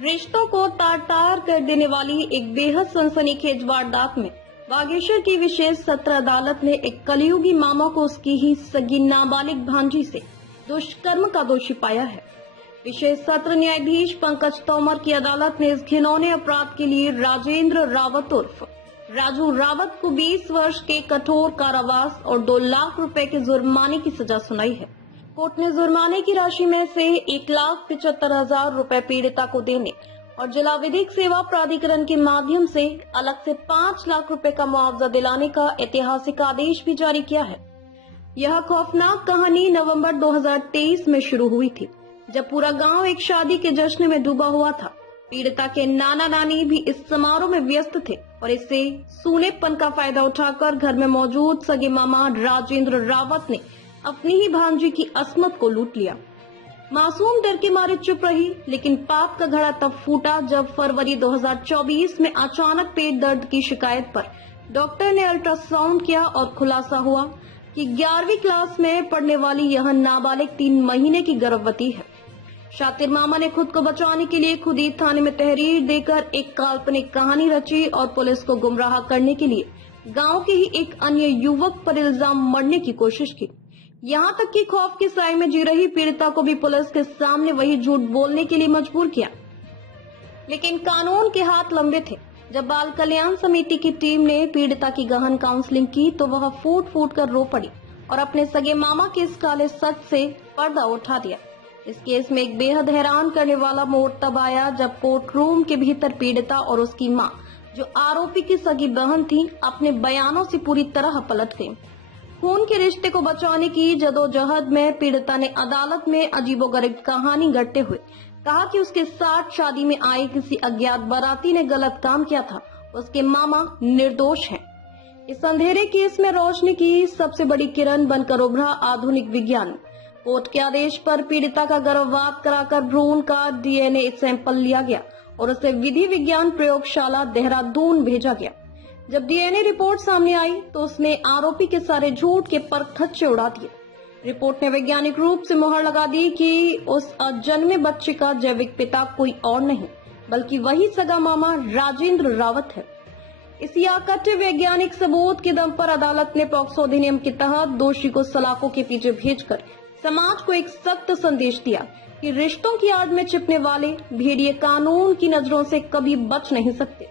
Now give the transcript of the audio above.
रिश्तों को तार-तार कर देने वाली एक बेहद सनसनीखेज वारदात में बागेश्वर की विशेष सत्र अदालत ने एक कलयुगी मामा को उसकी ही सगी नाबालिग भांजी से दुष्कर्म का दोषी पाया है। विशेष सत्र न्यायाधीश पंकज तोमर की अदालत ने इस घिनौने अपराध के लिए राजेंद्र रावत उर्फ राजू रावत को 20 वर्ष के कठोर कारावास और 2 लाख रुपए के जुर्माने की सजा सुनाई है। कोर्ट ने जुर्माने की राशि में से 1,75,000 रुपए पीड़िता को देने और जिला विधिक सेवा प्राधिकरण के माध्यम से अलग से 5 लाख रुपए का मुआवजा दिलाने का ऐतिहासिक आदेश भी जारी किया है। यह खौफनाक कहानी नवंबर 2023 में शुरू हुई थी, जब पूरा गांव एक शादी के जश्न में डूबा हुआ था। पीड़िता के नाना नानी भी इस समारोह में व्यस्त थे और इससे सूनेपन का फायदा उठाकर घर में मौजूद सगे मामा राजेंद्र रावत ने अपनी ही भांजी की अस्मत को लूट लिया। मासूम डर के मारे चुप रही, लेकिन पाप का घड़ा तब फूटा जब फरवरी 2024 में अचानक पेट दर्द की शिकायत पर डॉक्टर ने अल्ट्रासाउंड किया और खुलासा हुआ कि 11वीं क्लास में पढ़ने वाली यह नाबालिग 3 महीने की गर्भवती है। शातिर मामा ने खुद को बचाने के लिए खुद ही थाने में तहरीर देकर एक काल्पनिक कहानी रची और पुलिस को गुमराह करने के लिए गांव के ही एक अन्य युवक पर इल्जाम मढ़ने की कोशिश की। यहाँ तक कि खौफ के साए में जी रही पीड़िता को भी पुलिस के सामने वही झूठ बोलने के लिए मजबूर किया। लेकिन कानून के हाथ लंबे थे। जब बाल कल्याण समिति की टीम ने पीड़िता की गहन काउंसलिंग की तो वह फूट फूट कर रो पड़ी और अपने सगे मामा के इस काले सच से पर्दा उठा दिया। इस केस में एक बेहद हैरान करने वाला मोड़ तब आया जब कोर्ट रूम के भीतर पीड़िता और उसकी मां, जो आरोपी की सगी बहन थी, अपने बयानों से पूरी तरह पलट गई। खून के रिश्ते को बचाने की जदोजहद में पीड़िता ने अदालत में अजीबोगरीब कहानी गढ़ते हुए कहा कि उसके साथ शादी में आए किसी अज्ञात बाराती ने गलत काम किया था, उसके मामा निर्दोष हैं। इस अंधेरे केस में रोशनी की सबसे बड़ी किरण बनकर उभरा आधुनिक विज्ञान। कोर्ट के आदेश पर पीड़िता का गर्भपात कराकर भ्रूण का DNA सैंपल लिया गया और उसे विधि विज्ञान प्रयोगशाला देहरादून भेजा गया। जब DNA रिपोर्ट सामने आई तो उसने आरोपी के सारे झूठ के परखच्चे उड़ा दिए। रिपोर्ट ने वैज्ञानिक रूप से मुहर लगा दी कि उस अजन्मे बच्चे का जैविक पिता कोई और नहीं बल्कि वही सगा मामा राजेंद्र रावत है। इसी अकट्ठ वैज्ञानिक सबूत के दम पर अदालत ने पॉक्सो अधिनियम के तहत दोषी को सलाखों के पीछे भेजकर समाज को एक सख्त संदेश दिया कि रिश्तों की आड़ में छिपने वाले भेड़िए कानून की नजरों से कभी बच नहीं सकते।